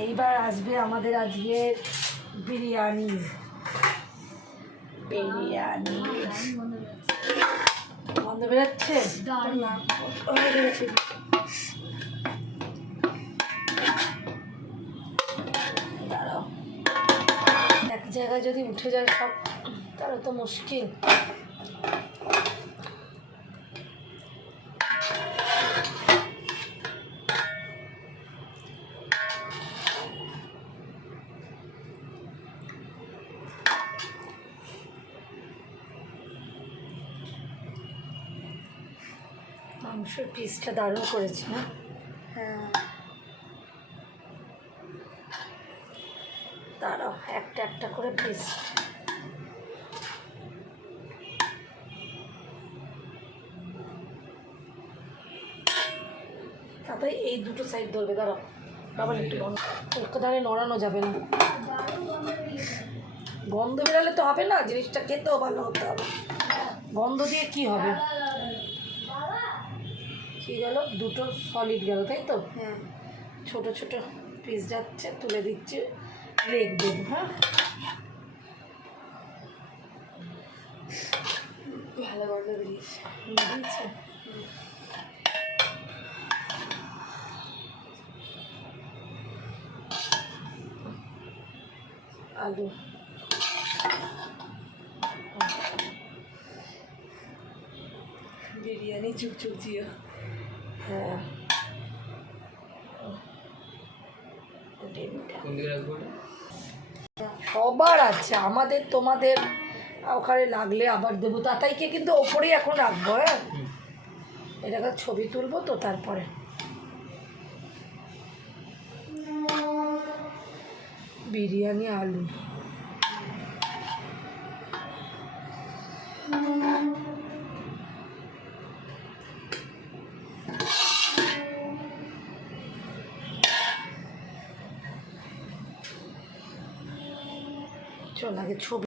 এইবার আসবে আমাদের আজকে বিরিয়ানি। বিরিয়ানি গন্ধ বেরোচ্ছে, দাঁড়াও, এক জায়গায় যদি উঠে যায় সব তাহলে তো মুশকিল। মাংসের পিসটা দারুণ করেছি না? হ্যাঁ, দাঁড়াও একটা একটা করে পিস। তাতে এই দুটো সাইড ধরবে, দাঁড়াও আবার একটু ধারে নড়ানো যাবে না, গন্ধ বেরালে তো হবে না, জিনিসটা খেতেও ভালো হতে হবে। গন্ধ দিয়ে কি হবে? কি গেল? দুটো সলিড গেল, তাই তো? হ্যাঁ, ছোট ছোট পিস যাচ্ছে, তুলে দিচ্ছি, লেগ দেব। হ্যাঁ, ভালো গন্ধ বেরিয়েছে। আলু বিরিয়ানি চুপচুপ দিও। হ্যাঁ, সবার আছে, আমাদের তোমাদের ওখানে লাগলে আবার দেবো। তাতাইকে কিন্তু ওপরেই এখন রাখবো। হ্যাঁ, এটাকে ছবি তুলবো তো তারপরে। বিরিয়ানি আলু চল আগে ছবি